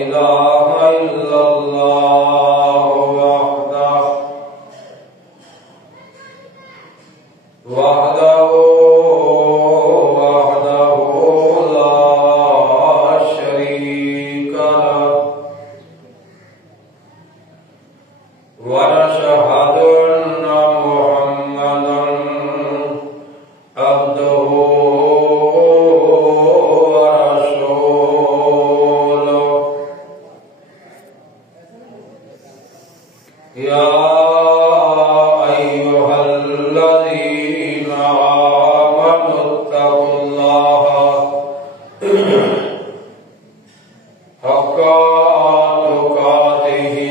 इलाहा इल्लल्लाह वहदहु ला शरीका लहु व नशहदु अन्ना मुहम्मदन अब्दुहु व रसूलुहु या अय्युहल्लज़ीना आमनुत्तकुल्लाहा हक्का तुकातिही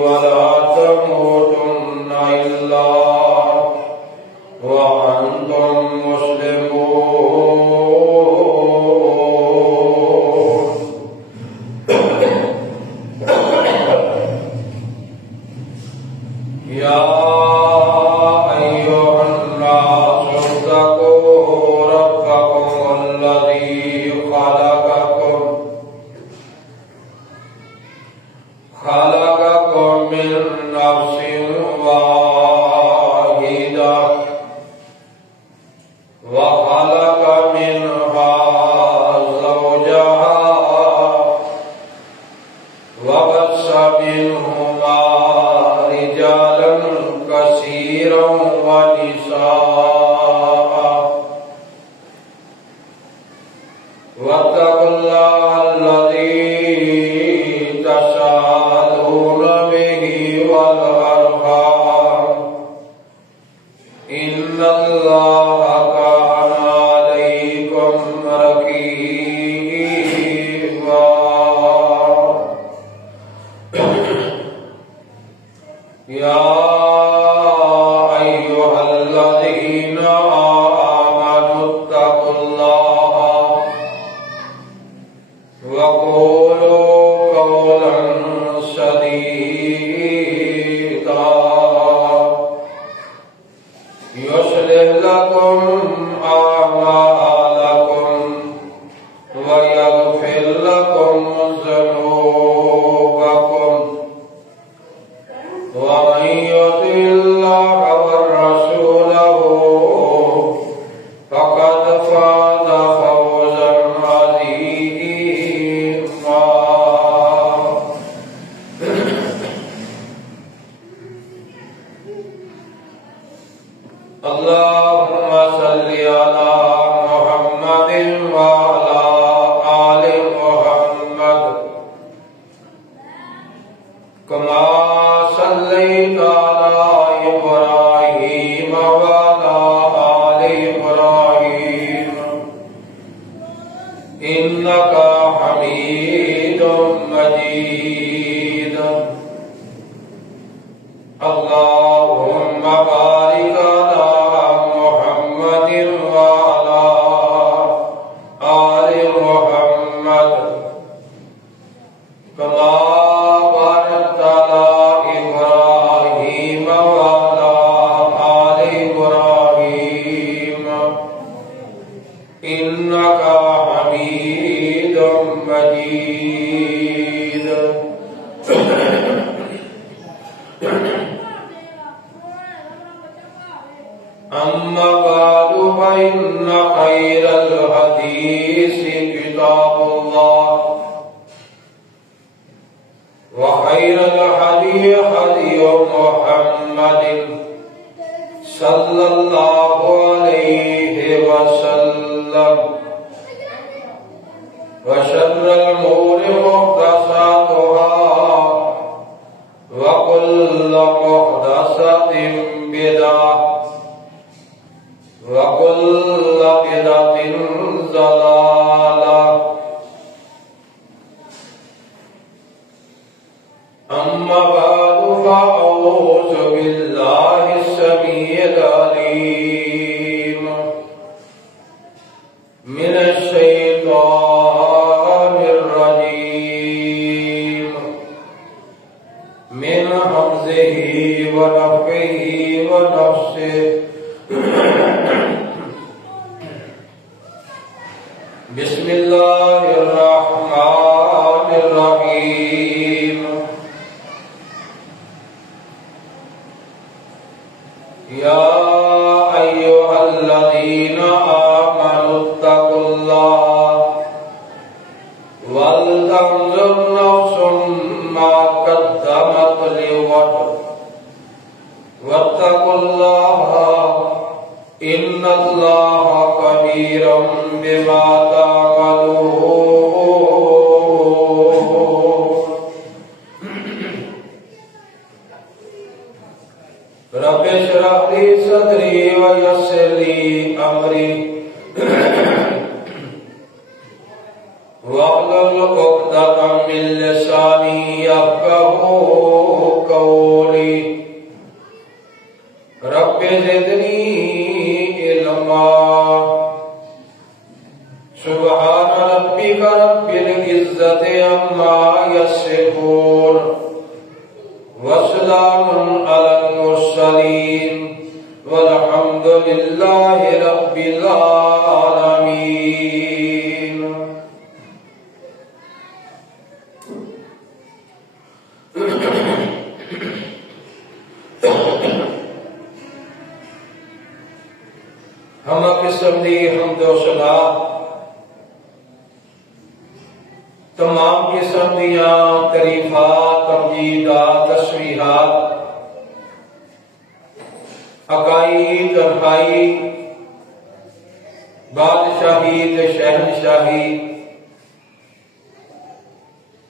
व ला तमूतुन्ना इल्ला व अंतुम मुस्लिमून। या अय्युहन्नासु इत्तक़ू रब्बकुमुल्लज़ी खलक़कुम मिन नफ्सिन वाहिदा व खलक़ मिनहा ज़ौजहा व बस्स मिनहुमा रिजालन कसीरन व निसाअ वत्तक़ुल्लाहा अल्लज़ी तसाअलून बिही वल अर्हाम इन्नल्लाहा काना अलैकुम रक़ीबा। या अय्युहल्लज़ीना आमनुत्तकुल्लाहा व क़ूलू क़ौलन सदीदा युस्लिह लकुम अअमालकुम व यग़फिर लकुम ज़ुनूबकुम व मन युति'िल्लाह व रसूलहु फ़क़द फ़ाज़ फ़ौज़न अज़ीमा। अल्लाहुम्मा सल्लि अला मुहम्मदिन व अला आलि मुहम्मद कमा सल्लैता अला इब्राहीम व अला आलि इब्राहीम इन्नका हमीदुम मजीद। अल्लाहुम्मा बारिक अला मुहम्मदिन व अला आलि मुहम्मद कमा बारकता अला इब्राहीम व अला आलि इब्राहीम इन्नका हमीदुम मजीद। अम्मा बादु फ़इन्न खैरल हदीसी किताबुल्लाह व खैरल हदी हदी मुहम्मदिन सल्लल्लाहु अलैहि वसल्लम व शर्रल उमूरि मुहदसातुहा व कुल्लु मुहदसतिन बिदअह व कुल्लु बिदअतिन ज़लालह। अम्मा बादु फ़अऊज़ु बिल्लाहि समीइल अलीम मिनश शैतानिर रजीम मिन हमज़िही व नफ़्ख़िही व नफ़्सिही। बिस्मिल्लाहिर्रहमानिर्रहीम। वल्तंजुर नफ्सुम मा कद्दमत लिगद वत्तकुल्लाह इन्नल्लाह कबीरुम बिमा रब्बि इश्रह ली सदरी व यस्सिर ली अमरी वहलुल उक़दतम मिन लिसानी यफ़क़हू क़ौली रब्बि ज़िदनी इल्मा सुब्हान रब्बिका रब्बिल इज़्ज़ति अम्मा यसिफून वस्सलामुन अलल मुरसलीन वल्हम्दुलिल्लाहि रब्बिल आलमीन। हम किस्म दी हम्द व सना तमाम किस्म दियां तरीफात तमजीदात तस्वीहात अकाईद अनहाई बादशाही ते शहनशाही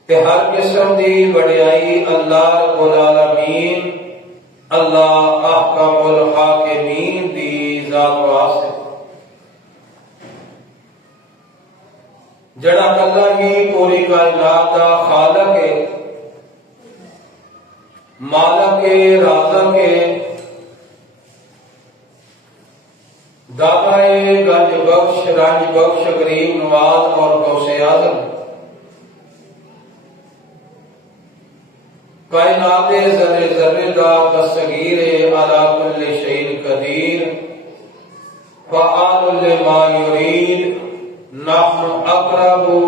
ते हर किस्म दी वडियाई अल्लाह रब्बुल आलमीन अल्लाह अहकमुल हाकिमीन दी जात वास्ते जड़ा कल्ला ही पूरी कायनात दा खालिक है मालिक है राज़िक है दाता है गंज बख्श रंज बख्श गरीब नवाज और गौसे आज़म कायनात ज़र्रे ज़र्रे दा दस्तगीर अला कुल्लि शैइन कदीर फ़आलुल लिमा युरीद नहनु अक़रबु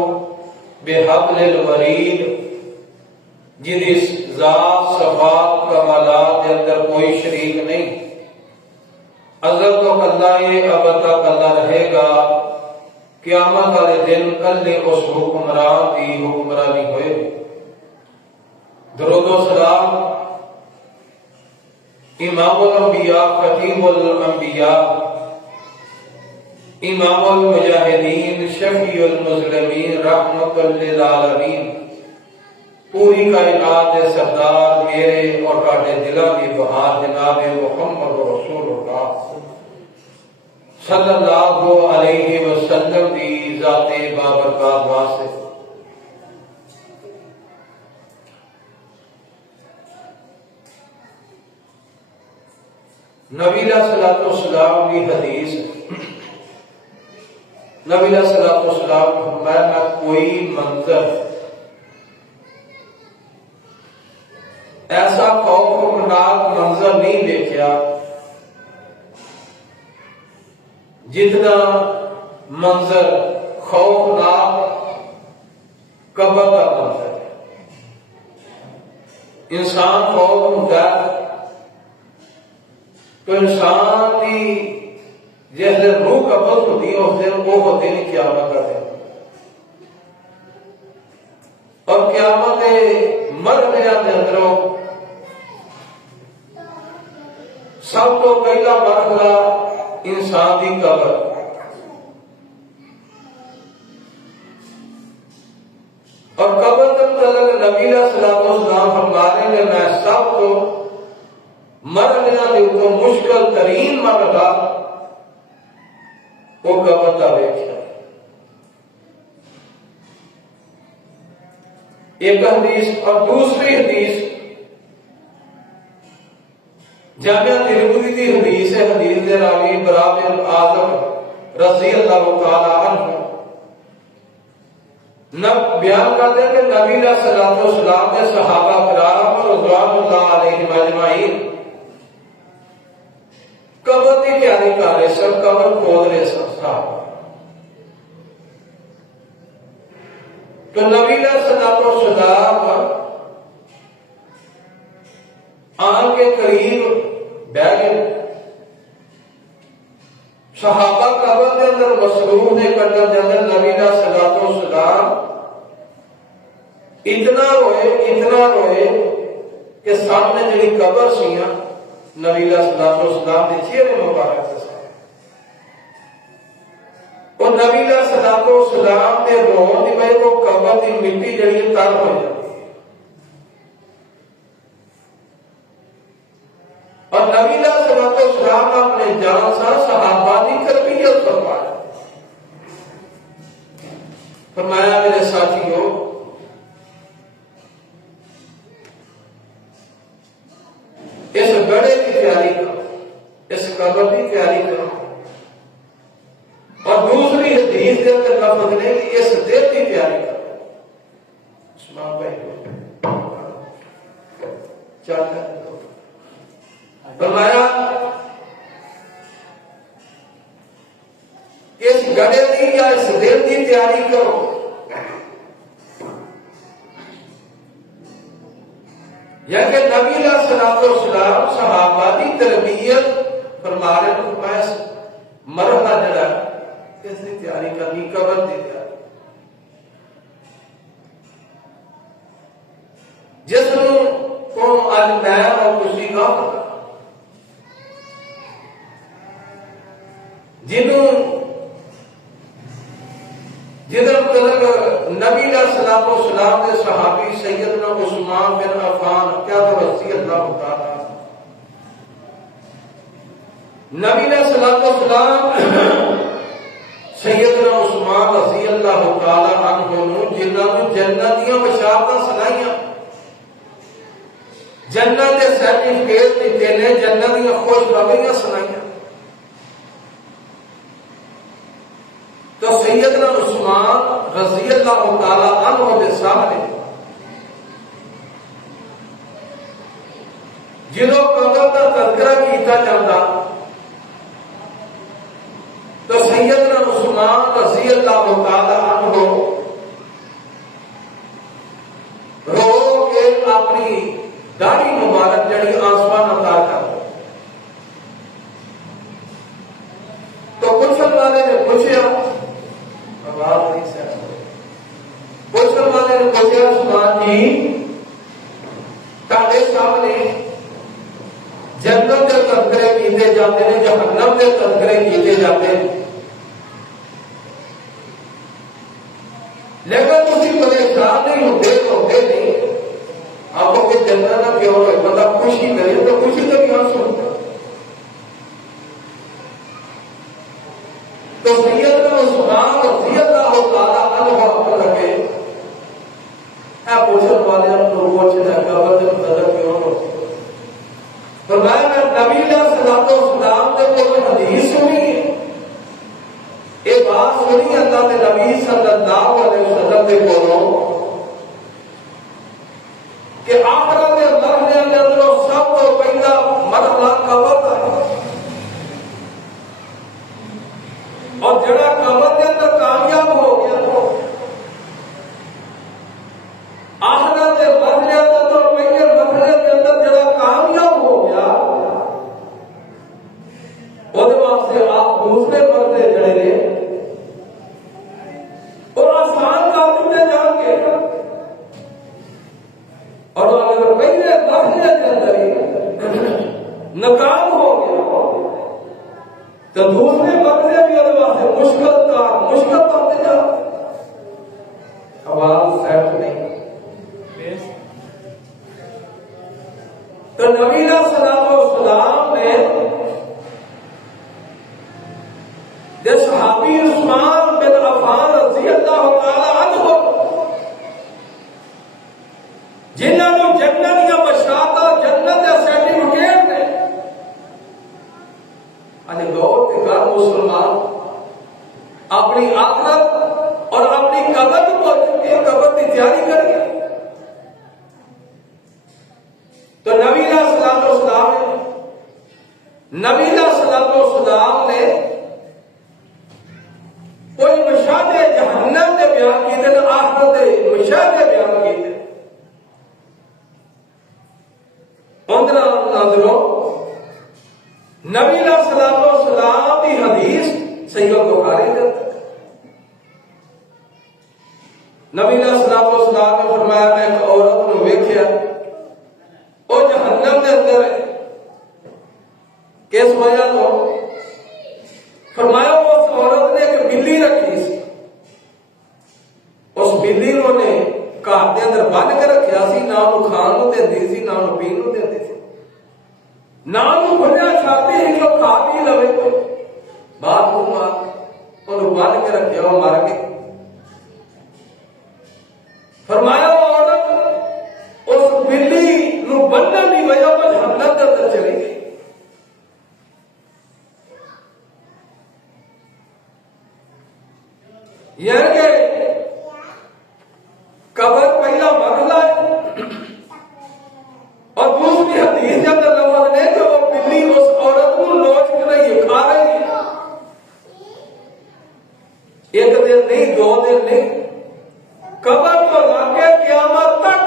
बिहब्लिल वरीद जिदी ज़ात सफ़ात कमालात के अंदर कोई शरीक नहीं अज़ल तो कल्ला है अब तक कल्ला रहेगा क़यामत वाले दिन कल्ले उस हुक्मरान की हुक्मरानी होए। दरूद व सलाम इमामुल अंबिया खतीमुल अंबिया इमामुल मुजाहिदीन शफीउल मुज़लिमीन रहमतुल लिल आलमीन पूरी कायनात के सरदार मेरे और काटे दिलों की बहार जनाब मुहम्मद रसूलुल्लाह सल्लल्लाहु अलैहि वसल्लम की ज़ाते बाबरकत वास्ते नबी सल्लल्लाहु की हदीस नबी सल्लल्लाहु फरमाया मैं कोई मंजर ऐसा खौफनाक मंजर नहीं देखा जितना मंजर खौफनाक कब्र का मंजर है। इंसान खौफ होता है तो इंसान की जिस दिन रूह कब्ज होती है उस दिन वो होते नहीं क़यामत का दिन और क़यामत मरने के अंदरों सब तो पहला मरहला इंसान की कब्र और कब्र तक नबी सल्लल्लाहु फरमाने में मैं सब तो मरने के ऊपर मुश्किल तरीन मरहला वो कब्र का देखा। एक हदीस और दूसरी हदीस जामिया तिरमिज़ी की हदीस है। हदीस के रावी बरा बिन आज़म रज़ी अल्लाह तआला अन्हु बयान करते हैं कि नबी सल्लल्लाहु अलैहि वसल्लम ने सहाबा किराम रज़ियल्लाहु अलैहिम अजमाइन कब्र की तैयारी कर रहे सब कब्र खोद रहे सब तो नबी सल्लल्लाहु अलैहि वसल्लम आन के करीब बैठ गए। सहाबा कब्र के अंदर मसरूफ ने करने के अंदर नबी सल्लल्लाहु अलैहि वसल्लम इतना रोए कि सामने जी कबर सी नबी सलाम के चेहरे मुबारक और नबी सलाम के रोन की वजह तो कबर की मिट्टी जी तर हो जाती है और नबी सलाम अपने जान सा सहाबा की तरबियत फरमाया मेरे साथियों इस गड़े की तैयारी करो, इस कबर की तैयारी करो। और दूसरी हदीस के अंदर लफ्ज ने इस दिल की तैयारी करो। उस्मान भाई चल फरमाया इस गड़े की या इस दिल की तैयारी करो। यानी नबी सलाम सहाबा की तरबियत फरमा रहे फरमाया मरहला जड़ा इसकी तैयारी करनी कबर की तैयारी जिसनों को अज मैं और खुशी का जिधर तलक नबी सलाम के सहाबी सैयदना उस्मान बिन अफ़ान क्या रज़ी अल्लाह तआला नबी सलाम सैयदना उस्मान रज़ी अल्लाह तआला अन्हु जिन्होंने जन्नत दी बशारतां सुनाइयां जन्नत के सर्टिफिकेट दिते ने जन्नत दी खुशखबरियां सुनाइयां तो सैयदना उस्मान रज़ी अल्लाह तआला अन्हु के सामने जिन्हों कबर का तज़किरा किया जाता तो सैयदना उस्मान रज़ी अल्लाह तआला अन्हु रो के अपनी दाढ़ी मुबारक जड़ी आसमान अता कर तो पूछने वाले ने पूछा पूछने वाले ने पूछा उस्मान जी ताले सामने जन्नत के तज़किरे किए जाते हैं जहन्नम के तज़किरे किए जाते हैं लेकिन तुम परेशान नहीं होते नहीं आपको कि जन्नत ना क्यों है मतलब खुशी करे तो खुशी का भी आंसू तो सैयदना उस्मान रज़ी अल्लाह तआला अन्हु लगे पूछने वाले तो पूछना कबर के कदर क्यों हो फरमाया मैं नबी सलाम ने कोई हदीस सुनी ये बात सुनी अल्लाह के नबी सल्लल्लाहु अलैहि वसल्लम के कोलों कि आखिरत के मरने के अंदर सब तो पहला मरना कबर का है और जड़ा कबर के अंदर कामयाब हो गया आखिरत के मरने के अंदर पहले मरने के अंदर जड़ा कामयाब हो गया उसके वास्ते आप दूसरे मरने जड़े और आसान काम में जाओगे और अगर पहले मरने के अंदर ही नाकाम हो गया तो दूसरे मरने भी वास्ते मुश्किल बनते जा आवाज सेट नहीं तो नबी सलाम ने जो सहाबी उस्मान बिन अफ़ान रज़ी अल्लाह तआला अन्हु जिन्होंने जन्नत का बशारता जन्नत का सर्टिफिकेट ने अरे गौर के कर मुसलमान अपनी आखिरत और अपनी कबर को चुके कबर की तैयारी करिए तो नबी सलाम ने कोई मुशाहदे जहन्नम के बयान किए आखिरत के मुशाहदे बयान किए नजरों नबी सलाम की हदीस सही बुखारी के नबी सल्लल्लाहु ने फरमाया मैं एक औरत को वेख्या वो जहन्नम के अंदर है। किस वजह तो? फरमाया उस औरत ने एक बिल्ली रखी सी, उस बिल्ली ने घर के अंदर बन के रखा सी, ना उन्हें खाण को देती सी, ना उन्हें पीण को देती सी, ना उन्हें खुलिया छाती ही जो खा पी लवे कोई बात को मार उन्हें बन के रखा, वो मर गई। फरमाया वो औरत उस बिल्ली को बंधन की वजह पर जहन्नम के अंदर चली गई। यार के कबर पहला मरला है और दूसरी हदीस के अंदर लफ्ज ने कि वो बिल्ली उस औरत को नोच कर रही खा रही है। एक दिन नहीं, दो दिन नहीं, कबर को लाके क़यामत तक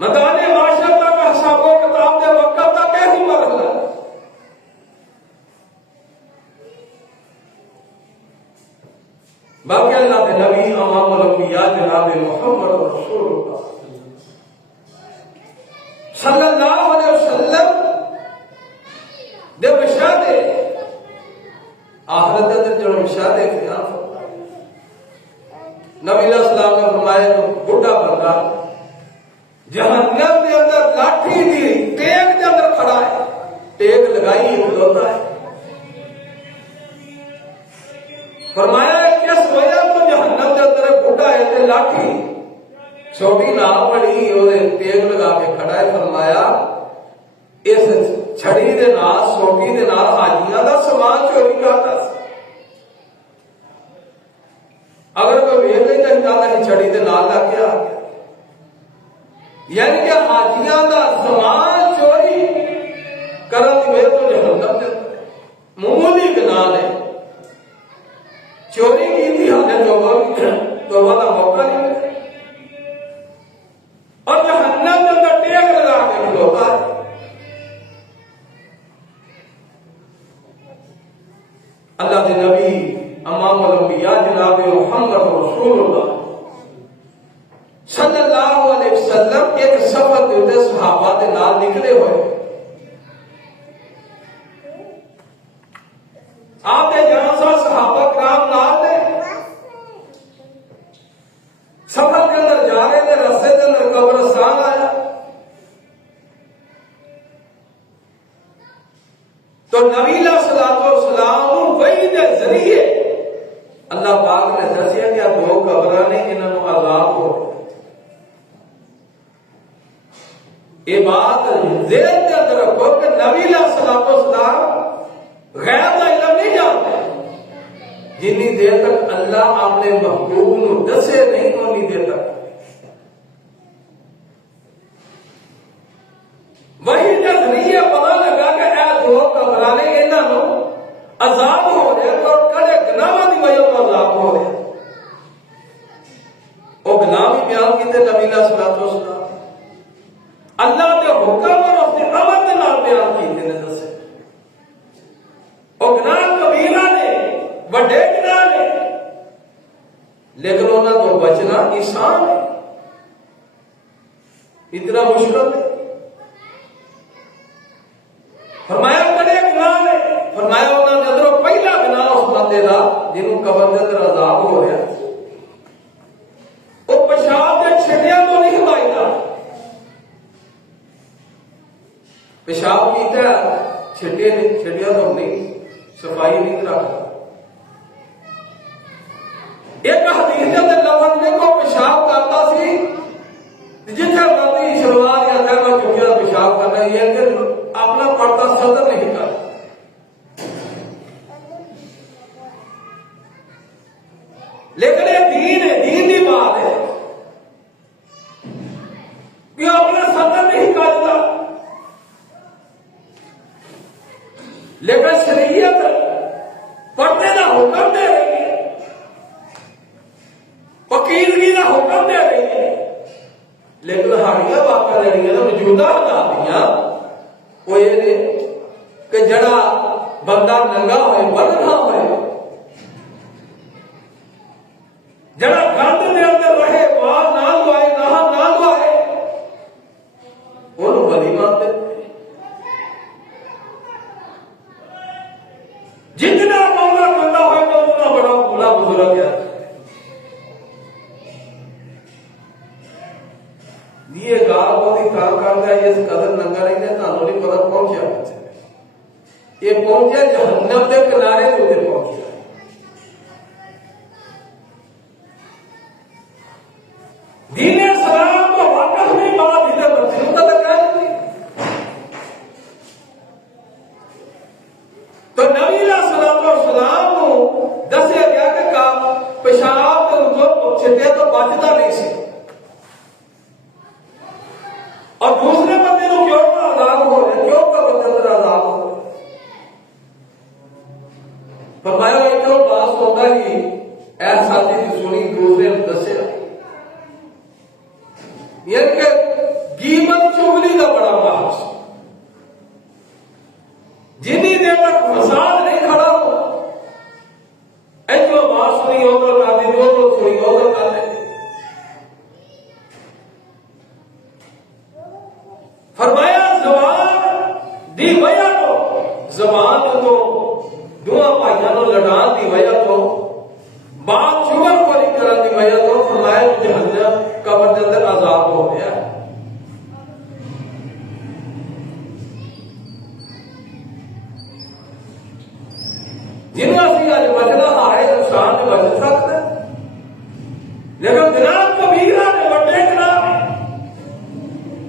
मैदाने माशर तक हिसाबो किताब के वक्त तक यही मरला। बाकी अल्लाह के नबी इमामुल अंबिया जनाब मुहम्मद रसूलुल्लाह सल्लल्लाहु अलैहि वसल्लम दे बशादे आखिरत के जो बशादे क़याम नबी सल्लल्लाहु ने फरमाया तो बुढ़ा बंदा जहन्नम के अंदर लाठी दी टेक के अंदर खड़ा है, टेक लगाई खलोता है। फरमाया किस वजह तो जहन्नम के अंदर बुढ़ा है ते लाठी छोटी ना पड़ी ओदे टेक लगा के खड़ा है। फरमाया इस छड़ी दे नाल सोटी दे नाल हाजियां दा समान चोरी करता। अगर कोई वेख नहीं चाहता कि छड़ी दे नाल लग गया, यानी कि हाजियां दा समान चोरी करन दी वजह तो जहन्नम दे मामूली गुनाह है। चोरी की थी हाले तौबा का मौका नहीं मिला और जहन्नम के अंदर टेक लगा के खलोता है। अल्लाह के नबी इमामुल अंबिया जनाब मुहम्मद रसूलुल्लाह सल्लल्लाहु अलैहि वसल्लम एक सफर के उते सहाबा के नाल निकले हुए। आपने जहां सा सहाबा कराम नाल ने सफर के अंदर जा रहे थे, रस्ते के अंदर कब्रिस्तान आया तो नबी सल्लल्लाहु अलैहि वसल्लम वही के जरिए अल्लाह पाक ने दसिया कि दो कब्रां ने इन्होंने अजाब हो। ये बात ज़हन के अंदर रखो कि नबी सल्लल्लाहु अलैहि वसल्लम गैर का इल्म नहीं जानते। जितनी देर तक अल्लाह अपने महबूब को दसे नहीं उतनी देर तक वही नजरिया पता लगा कि दो कब्रां ने इन्हों अजाब हो रहा तो कड़े गुनाहां की वजह तो अजाब हो रहा। वो गुनाह भी बयान किए नबी सल्लल्लाहु अलैहि वसल्लम अल्लाह के हुक्म और अपने अमर के नाल बयान किए ने दसे। वो गुनाह कबीरा ने बड़े गुनाह ने, लेकिन उन्होंने तो बचना आसान है, इतना मुश्किल है। फरमाया बड़े गुनाह ने, फरमाया उन्होंने अंदरों पहला गुनाह उस बंदे का जिन्होंने कब्र के अंदर अजाब हो रहा वो पेशाब के छिटिया तो नहीं हटाईदा। पेशाब किया छिटिया तो नहीं सफाई नहीं रखता। एक हदीस के अंदर लफ्ज ने को पेशाब करता सी जिथे बंदी शलवार या थैला चुकिया पेशाब करना ये अपना पड़ता सदर नहीं कर। लेकिन ये दीन है, दीन की बात है कि अपना सदर नहीं करता। लेकिन शरीयत पढ़ने का हुक्म दे रही है, वकीलगी का हुक्म दे रही है, लेकिन हाड़ियां बातें जड़ियां मौजूदा हालातियां वो ये कि जड़ा बंदा नंगा होए बदना होए जड़ा गंद के अंदर रहे, वाल ना लुआए, नहा ना लुआए, उन्होंने बली मानते। जितना मौला गंदा होगा उतना बड़ा बूढ़ा बुजुर्ग है। ये गाल बहुत ही काम करता है, ये कदर नंगा नहीं है, थानों नहीं पता पहुंचा, ये पहुंचे जहन्नम के किनारे के उत्ते पहुंचा। दीने सलाम को वाकफ नहीं बात इधर मस्जिद तक कर दी। तो नबी सलाम को दसिया गया कि का पेशाब के जो छिटे तो बचता नहीं सी, और दूसरे बंदे को क्यों आजाद हो रहे, क्यों का बंदे अंदर आजाद हो रहे। फरमाया इतना बात होता ही ऐसा साथी की सुनी, दूसरे ने दसिया यानी कि गीबत चुगली का बड़ा बहस, जितनी देर तक फसाद नहीं खड़ा हो, ऐसी बात सुनी उधर कर दी, उधर सुनी उधर कर दी। फरमाया जबान दी वजह तो, जबान तो दुआ भाइयों को लड़ान की वजह तो, बात चुगल वाली करने की वजह तो फरमाया जहन्नम कब्र के अंदर आजाद हो गया। जिन्हें असं अज बचना हारे इंसान ने बच सकते, लेकिन गुनाह कबीरा ने बड़े गुनाह,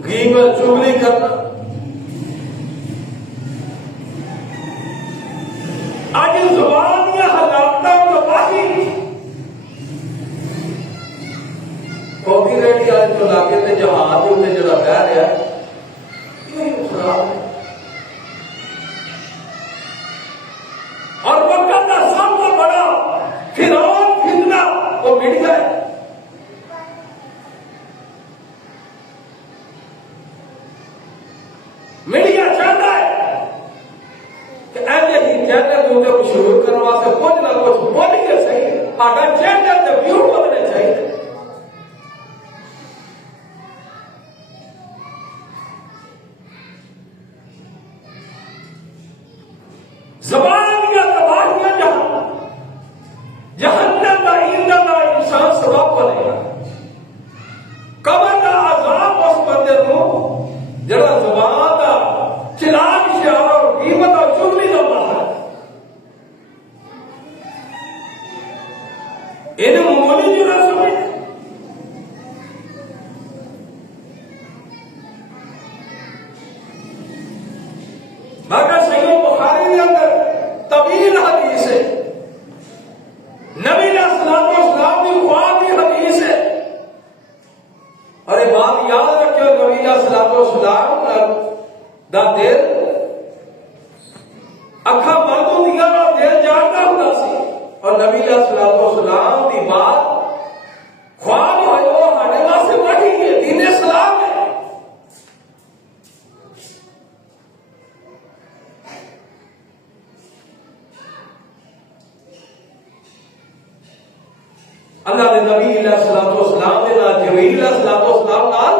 गीबत चुगली करना। आज जुबान या हलाकतों को बाकी कॉफी रेडी आज तो लागे ते जहाज उत्ते जड़ा बह रहा है, यही खराब है। और वक्त का सबसे बड़ा फिरौन फितना वो मीडिया है। मीडिया चाहता है कि ऐसे ही चैनल को शुरू करने वास्ते कुछ ना कुछ बोलिए सही, आधा चैनल के व्यू बनने चाहिए। जबान या तबाहियां जहन्नम का ईंधन का इंसान सबब बनेगा। कब्र का अजाब उस बंदे को जरा जबान का चिराग इशारा और गीबत और चुगली का बना है। इन्हें मामूली जुर्म समझ, मगर सही बुखारी के अंदर तवील हदीस है, नबी सल्लल्लाहु की ख्वाब की हदीस है। और ये बात याद रखियो, नबी सल्लल्लाहु दा दिल अखा बंद होंदिया और दिल जागदा हुंदा सी, और नबी सल्लल्लाहु की बात ख्वाब होयो साडे वास्ते वही है, दीने सलाम है। अल्लाह ने नबी सल्लल्लाहु ने ना जिब्रील सल्लल्लाहु नाल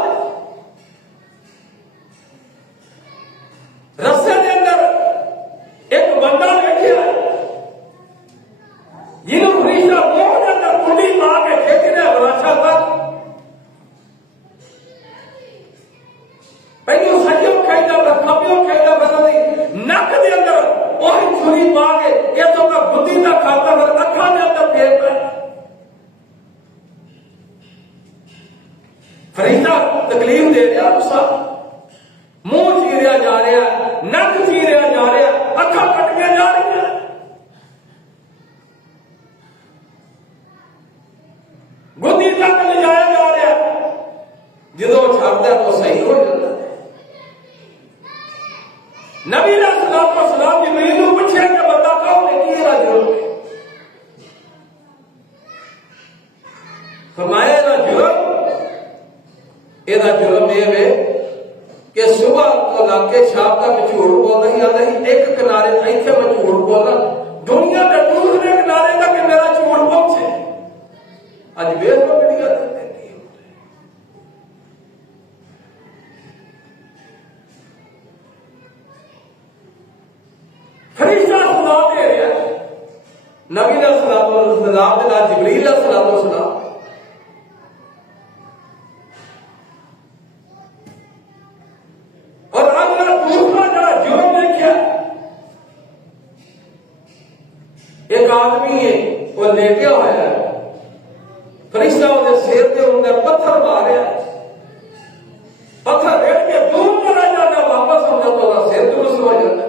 रस्से के अंदर एक बंदा बैठा है, जिन्होंने फरिश्ता मुंह के अंदर कुंडी मार के खेचने बराशा तक पहले सजियों खेलता था, खबियों खेलता था, नक के अंदर वही छुरी मार के ये तो का बुद्धि का खाता है, अखा के अंदर फेरता है। फरिश्ता तकलीफ दे रहा, गुस्सा मुंह चीरिया जा रहा, नक चीरिया जा रहा, अखा कटिया जा रही है। गुद्दी तक ले जाया जा रहा, जो छाड़ता तो सही हो जाता है। नबी सल्लल्लाहु जिब्रील को पूछा कि बंदा कौन है, किया जुर्म है। फरमाया ना जुर्म, एदा जुर्म यह है कि सुबह को लाके शाम तक झूठ बोलना ही आता ही, एक किनारे इतने मैं झूठ बोलना, दुनिया के दूसरे किनारे तक मेरा झूठ पहुंचे, अज बेर मीडिया फरिश्ता खुदा दे रहा है नबी दा सलाम दे नाल जिबरील दा सलाम और अगर दूसरा जरा जुर्म देखिया एक आदमी है वो लेटिया हुआ है फरिश्ता उसके सिर के अंदर पत्थर मारे पत्थर रेट के दूर चला जाता वापस आंदा तो उसका सिर दुरुस्त हो जाता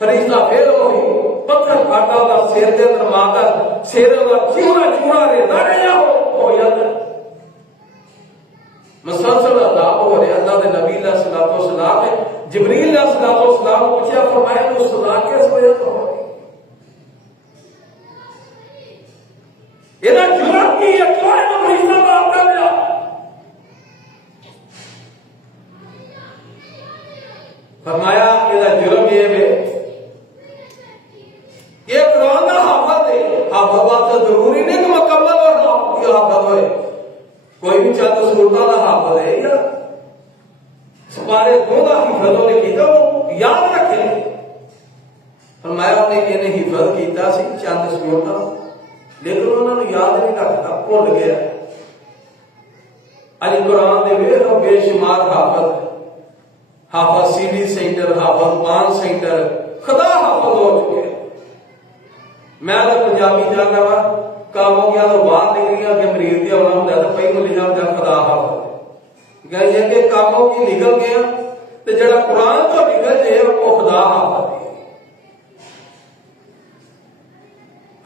फरिश्ता फिर वही पत्थर काटा का सिर के अंदर मारकर सिर का चूरा चूरा रे लड़े हो जाता मुसलसल अजाब हो रहे अल्लाह के नबी सलातो सलाम ने जिब्रील सलातो सलाम को पूछा फरमाया तो सजा किस वजह से हो रही ਇਹਦਾ ਜੁਰਮ ਕੀ ਹੈ ਕਿਉਂ ਇਹਨੂੰ ਫਰਿश्ता ਮਾਰਦਾ ਪਿਆ फरमाया ਇਹਦਾ जुर्म ये है ये कुरान का हाफिज है हाफिज वास्ते जरूरी नहीं कि मुकम्मल और हाफिज होए कोई भी चंद सूरतां दा हाफिज है या सारे दो दा हिफज ने कीता वो याद रखे फरमाया उन्हें हिफज कीता सी चंद सूरतां लेकिन उन्होंने याद नहीं रखता भुल गया अज कुरान के वेख बेशुमार हाफिज सीडी सेंटर हाफिज पान सेंटर खुदा हाफिज हो चुके मैं तो पंजाबी जाना वा काम हो गया तो बाहर निकलिया कि मरीज की आना होंगे तो पहले लिखा होंगे खुदा हाफिज गए कि कामों की निकल गया तो जरा कुरान तो निकल जाए वो खुदा हाफिज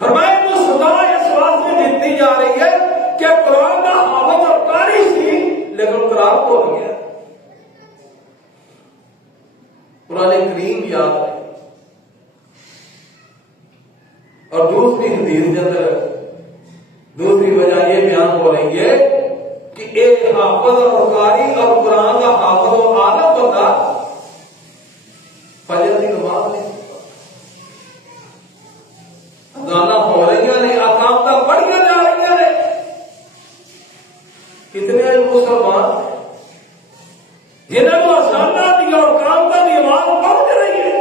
फरमाया तो सदा इस वास्ते दी जा रही है कि कुरान का हाफिज और कारी थी लेकिन कुरान भूल गया कुरान करीम याद है और दूसरी हदीस के अंदर दूसरी वजह यह बयान हो रही है कि एक हाफिज और कारी और कुरान का हाफिज और आलम बंदा फजर की नमाज नहीं अजाना हो रही ने अकामता बढ़िया जा रही ने कितने मुसलमान जिन्होंने अजाना दी और कामता की आवाज पहुंच रही है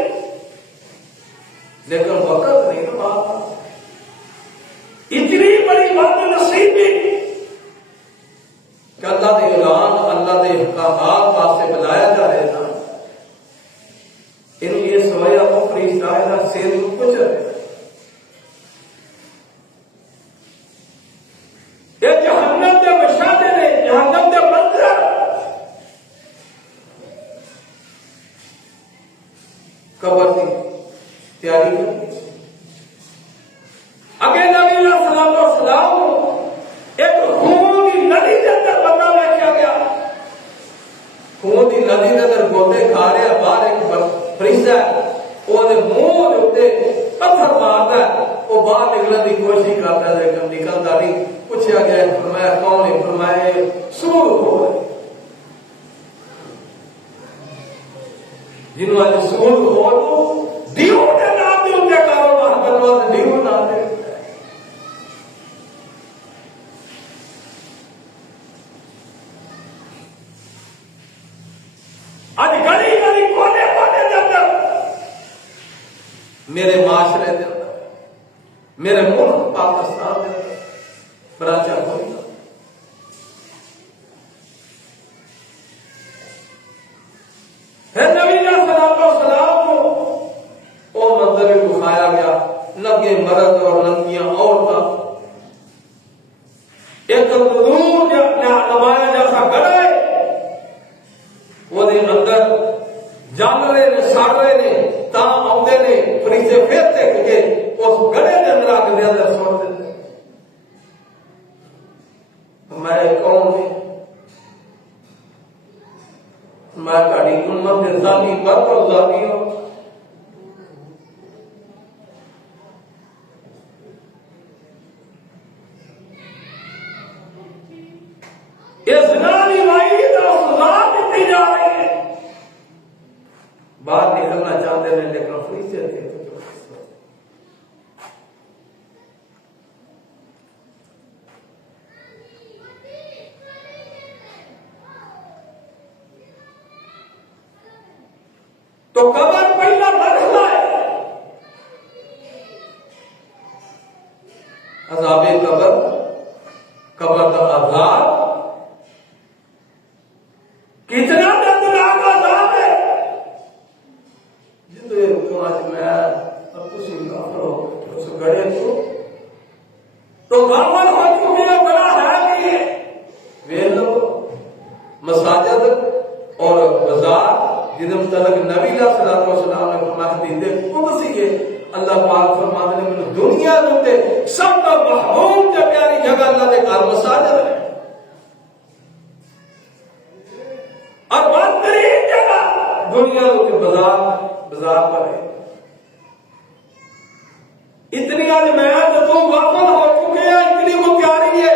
लेकिन वक्त नहीं नमाज इतनी बड़ी बात नसीबी कि अल्लाह के ऐलान अल्लाह के हुक्मात वास्ते बुलाया जा रहा है इन्हें ये सवैया तो फरिश्ता है सिर कुछ ये जहन्नम के मशादे ने जहन्नम के मंजर कबर की तैयारी करनी अगे नबी सलाम एक खून की नदी के अंदर बंदा रखा गया खून की नदी के अंदर गोते खा रहा बाहर एक फरिश्ता मुंह के उत्ते पत्थर मारता वो बाहर निकलने की कोशिश करता है लेकिन निकलता नहीं पूछा गया फरमाया कौन है फरमाया सूर हो जिन्होंने आज सूर हो डीओ के नाम से उनके कारोबार करवा डीओ नाम दे आज गली गली कोने कोने के अंदर मेरे माशरे के अंदर मेरे मुल्क पाकिस्तान के अंदर बराचा हो नबी सलाम को वो मंजर भी दिखाया गया नंगे मर्द और नंगियां औरतें एक तंदूर नमाया जैसा गड़ा है वो अंदर जान रहे ने सड़ रहे ने तां आते ने फरिश्ते फिर टेक के उस गड़े के अंदर आग के अंदर सुट देते मैं कौन है मैं ताड़ी उम्मत के जाती पर जाती हूं इस नाली भाई तो सजा दी जा रही है बाहर निकलना चाहते हैं लेकिन फरिश्ते थे तो कबर पहला मरहला है। अज़ाबे कबर, कबर का अज़ाब कितना दर्दनाक अज़ाब है। जिंदे आज मैं अब तुसी गाफल हो उस गड़े तो गाफल हो चुके हो, बड़ा है कि वे लोग मसाजिद और बाजार जिदम तलक नबी सल्लल्लाहु अलैहि वसल्लम ने फरमाया दीदे कुदसी के अल्लाह पाक फरमाते ने मैंने दुनिया दे सब का महबूब ते प्यारी जगह अल्लाह दे घर मसाजिद है और बेहतरीन जगह दुनिया के बाजार पर है। इतनी आज मैं तो गाफल हो चुके हैं, इतनी वो प्यारी है।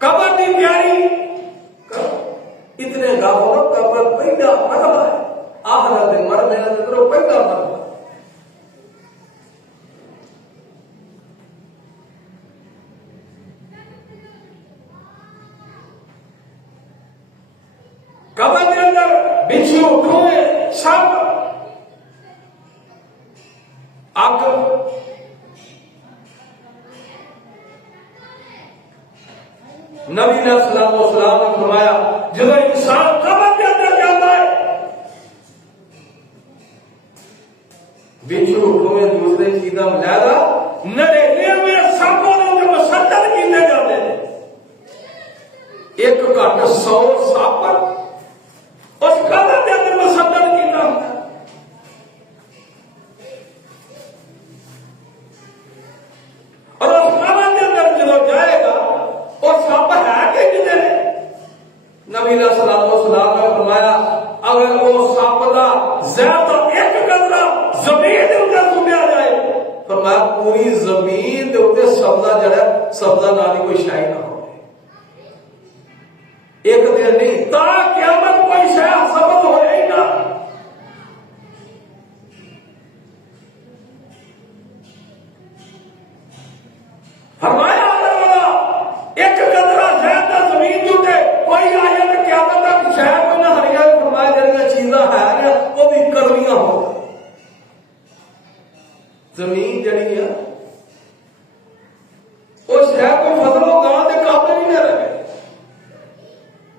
कबर भी प्यारी, इतने गाफल कबर पहला मरहला है। आखिरत में मर मेरा तो पहला मरहला। कबर के अंदर बिच्छू धुएं सब आग। नबी सल्लल्लाहु अलैहि वसल्लम ने फरमाया जब इंसान कबर के अंदर जाता है बिच्छू धुएं दूसरे चीज़ों में लहरा नड़े में सबों के मुसद्दर कीते जाते हैं। एक घट 100 सापर उस कबर के अंदर मुसद्दर कीता होता है। और उस कबर के अंदर जो जाएगा और सप है कि कितने नबी सल्लल्लाहु अलैहि वसल्लम ने फरमाया अगर वो सप का ज्यादा एक कतरा जमीन के ऊपर सुटिया जाए फरमाया पूरी जमीन के ऊपर सब्जा जड़ा सब्जा नाली कोई शाही ना हो। एक दिन नहीं ता क़यामत कोई शाह सबब हो ही ना। फरमाया एक कतरा ज्यादा जमीन जुटे कोई आया तो क़यामत तक शाह कोई ना हरिया। फरमाया जड़ियां चीज़ां है वो भी कड़वियां हो। जमीन जड़ी है वो शाह को फसलों गांव के काबिल ही ना रहे।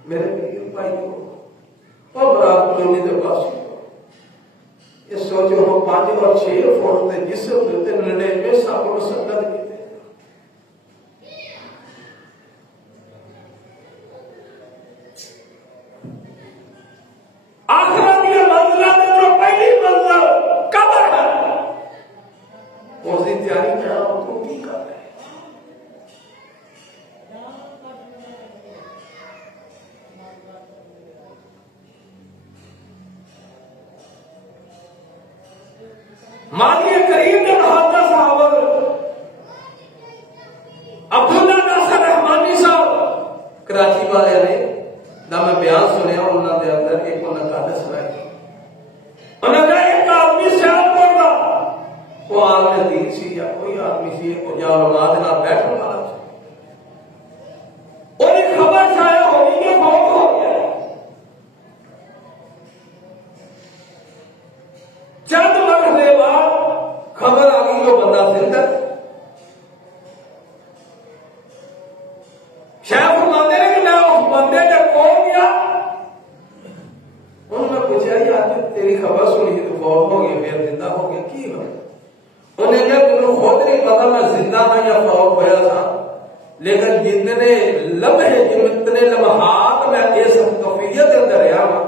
मेरे भाई को और बरात कॉलोनी के पास ये सोचो हम 5 और 6 फुट के जिसम देते नडे में सब को सद्दा देते आखिरत की मंजिल में जो पहली मंजिल कब्र है उसकी तैयारी क्या तुम की कर रहे हैं। मानिए करीम के बहादुर साहब अब्दुल्ला नासिर रहमानी साहब कराची वाले ने ना मैं बयान सुनिया उन्होंने अंदर एक गल सुनाई। उन्होंने एक आदमी सियालकोट का वो आलम दीन सी या कोई आदमी सी या औलाद ना बैठने वाला और एक खबर छाया हो गई कि मौत हो गया। चंद मरहले बाद खबर आ गई वो बंदा जिंदा। शाह फरमाते हैं कि मैं उस बंदे ने कौन गया उन्होंने पूछा यार तेरी खबर सुनी तो फौत हो गया फिर जिंदा हो गया की हो। उन्हें कहा तुमने खुद नहीं पता मैं जिंदा था या फौत होया था लेकिन जितने लम्हे जितने लम्हात मैं इस कफियत के अंदर रहा वा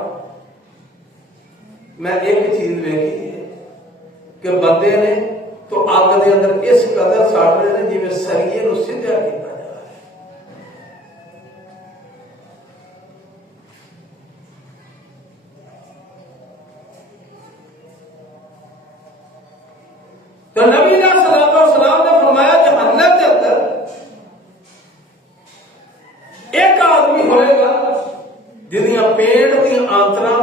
मैं एक चीज देखी कि बंदे ने तो अग के अंदर इस कदर सड़ रहे हैं जिवें सरिये नूं सिद्धा किया जा रहा है। तो नबी सल्लल्लाहु अलैहि वसल्लम ने फरमाया जहन्नम के अंदर एक आदमी होएगा जिदियां पेट दी आंतरा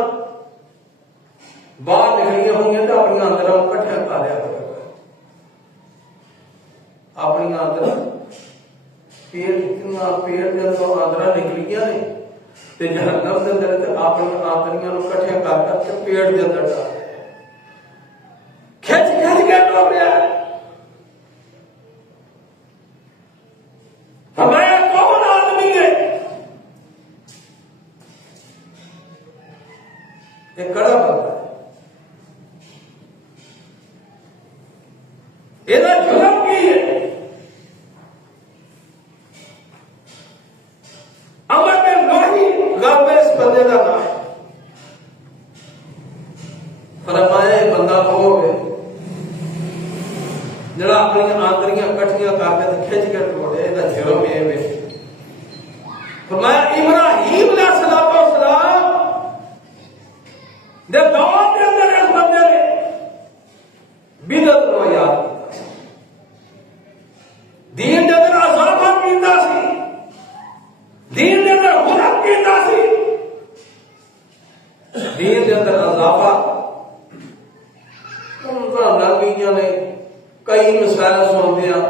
बाहर निकलियां होंगी तो अपनी आंतरा कट्ठिया कर लिया करेगा। अपनी आंतरा पेट के अंदर आंतरा निकलियां ने ते जहन्नम दे अंदर ते अपनी आंतरियां नु इकट्ठियां कर के पेड़ दे अंदर डाल खिंच खिंच के डोब रहा है। हमारा कौन आदमी है ये कड़ा बंदा है, ਇਹਦਾ ਜੁਰਮ ਕੀ ਹੈ? अमर में लोही गल में इस बंदे का नाम है। फरमाया ये बंदा वो है जरा अपनी आंतरियां कट्ठियां करके खिंच के टोड़े, ਇਹਦਾ जुर्म ये है। फरमाया इब्राहीम अलैहिस्सलाम दे दौर के अंदर इस बंदे ने बिदअत को याद किया, दीन के अंदर अज़ाबा कीता सी, दीन के अंदर गुनाह कीता सी, दीन के अंदर अज़ाबा उनका नबियां ने कई मिसाल सुनते हैं,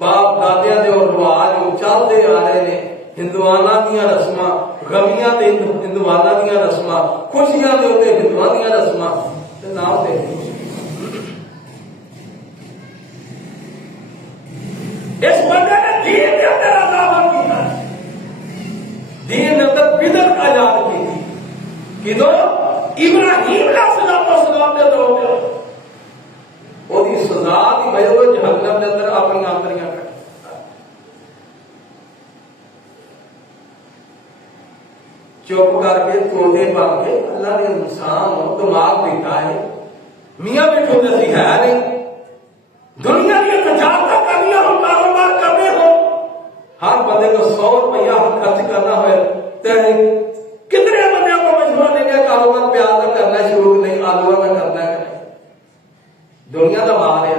बाप दादिया के और रिवाज चलते आ रहे हैं, हिंदुआना दियां रस्मां, गमियां ते हिंदुआना दियां रस्मां, खुशियां दे उत्ते हिंदुआं दियां रस्मां ते नाम दे इस बंदे ने दीन के अंदर अज़ाबा किया, दीन के अंदर बिदअत आजाद की किदों इब्राहीम अलैहिस्सलाम दे दौर में ओदी सजा दी वजह वो जहन्नम के अंदर अपनी आंतरियां कट चुप करके तोते बन के अल्लाह ने इंसान को दिमाग दिता है, मियां बेटो जैसी है नहीं, दुनिया की तजारत करनी हो, कारोबार करने हो, हर बंदे को 100 रुपया खर्च करना हो कितने बंदे को मजबूर देंगे कारोबार प्याज का करना शुरू नहीं, आलू का करना है, दुनिया का माल है।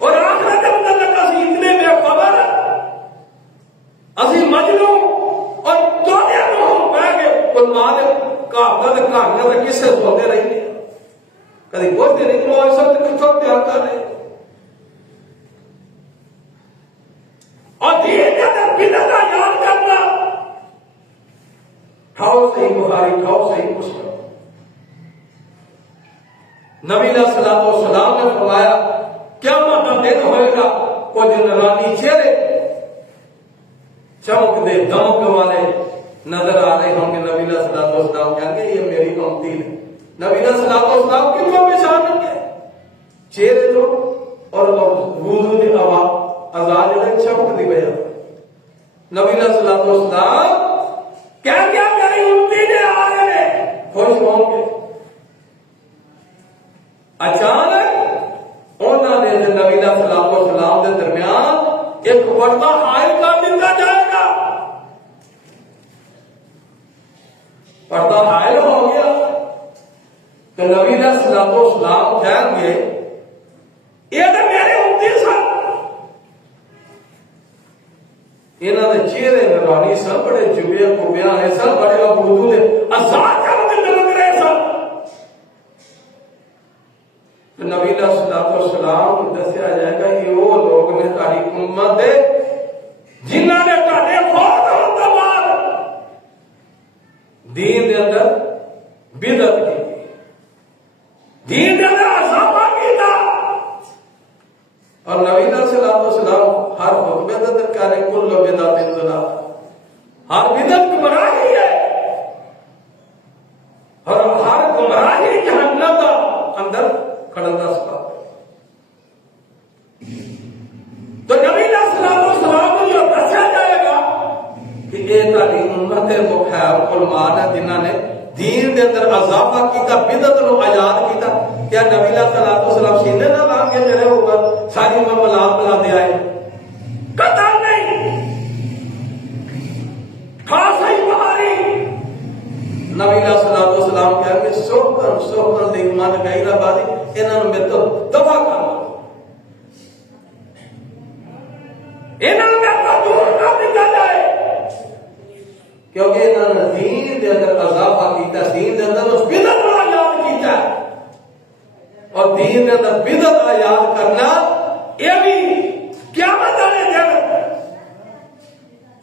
और आखिरत के अंदर लगा इतने बेखबर असि मजनू और तोते को बह के कुलमान कहावत कहानियां का किस्से सुनते रहिए, कभी बोलते नहीं लो ऐसा कितों प्यार कर रहे और धीरे धीरे बिदअत का याद करना, खाओ सही बुखारी, खाओ सही मुस्लिम। नबी अलैहिस्सलाम ने फरमाया क़यामत का दिन होएगा, कुछ नूरानी चेहरे चमकदे दमक वाले नजर आ रहे होंगे। नबी अलैहिस्सलाम कहेंगे ये मेरी उम्मती है। नबी अलैहिस्सलाम कितने पहचान होंगे चेहरे तो और वुजू की आवाज चमक दी वजह। नबी अलैहिस्सलाम क्या क्या मेरी उम्मती ने आ रहे हैं खुश होंगे। अचानक उन्होंने नबी अलैहिस्सलाम के दरमियान एक पर्दा हायल कर दिया जाएगा, पर्दा हायल हो गया तो नबी अलैहिस्सलाम कहेंगे ये तो मेरे उम्मती सन, इन्होंने चेहरे नूरानी सन, बड़े जुबिया कुबिया है सन, बड़े अबूदू ने आजाद लग रहे सन। तो नबी अलैहिस्सलाम दसिया जाएगा ये वो लोग ने तारी उम्मत है जिन्होंने तारे फौत होने के बाद दीन के अंदर बिदअत की, दीन के अंदर अज़ाबा किया। और नबी अलैहिस्सलाम हर खुतबे के अंदर कह रहे कुल्लु बिदअतिन ज़लाल, हर बिदअत गुमराही है और हर गुमराही जहन्नम का अंदर खड़न का सबब है। तो नबी अलैहिस्सलाम को जो दसा जाएगा कि ये तारी उम्मत है वो खैर कुलमान है जिन्होंने दीन के अंदर अज़ाबा किया, बिदअत को आजाद किया। क्या नबी अलैहिस्सलाम सीने ना लाम के मेरे ऊपर सारी उम्र मलाम बुलाते आए? कतल नहीं, खास ही हमारी नबी अलैहिस्सलाम कहेंगे सोकन लिगमान गैरा बादी इन्होंने मेरे तो दफा कर लो, इन्होंने मेरे को दूर कर दिया जाए, क्योंकि इन्होंने दीन के अंदर अज़ाबा किया, दीन के अंदर उस बिदअत को आजाद किया। और दीन के अंदर बिदअत आजाद करना ये भी क़यामत वाले दिन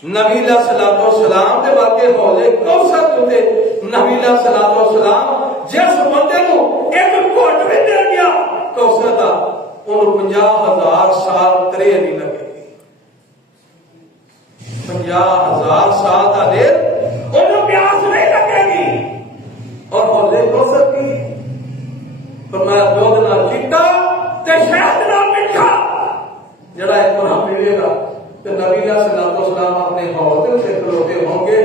नबी सलाम के वाके हौले कौसर होते नबी सलाम जिस बंदे को एक घुट भी दे गया कौसर का उन्होंने 50,000 साल तरे नहीं लगेगी 50,000 साल का देर उन्होंने प्यास नहीं लगेगी और हौले कौसर की फरमाया दूध ना चिट्टा ते शहद ना मिठा जड़ा एक कोना पीएगा तो नबी सलाम अपने हौले से खलोते होंगे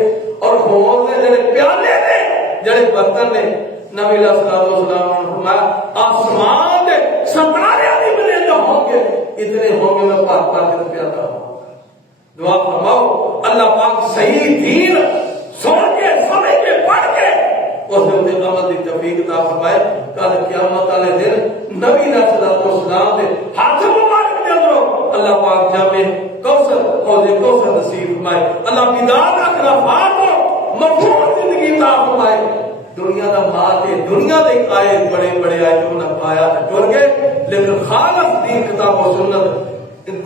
और हौल ने जड़े प्याले ने जड़े बर्तन ने नबी सलाम ने फरमाया आसमान दे सतारे वाली बने जो होंगे इतने होंगे मैं पाक पाक के प्यादा दुआ फरमाओ अल्लाह पाक सही दीन सुन के समझ के पढ़ के उस दिन अमल की तौफीक अता फरमाए कल क़यामत वाले दिन नबी सलाम दे हाथ मुबारक दे अंदरों अल्लाह पाक जामे कौसर हौले कौसर नसीब फरमाए अल्लाह बिदात अखराफात को मफूज जिंदगी अता फरमाए दुनिया का माल ते दुनिया दे आए बड़े बड़े आए जो ना पाया ते टुर गए लेकिन खालिस दीन किताब और सुन्नत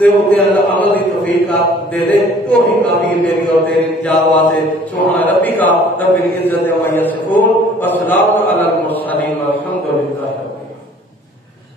दे उते अल्लाह अमल की तौफीक दे दे तो ही काफी मेरी और तेरी जावा से सुभान रब्बिका रब्बिल इज्जति व यसिफून व सलामुन अलल मुरसलीन वल्हम्दुलिल्लाह।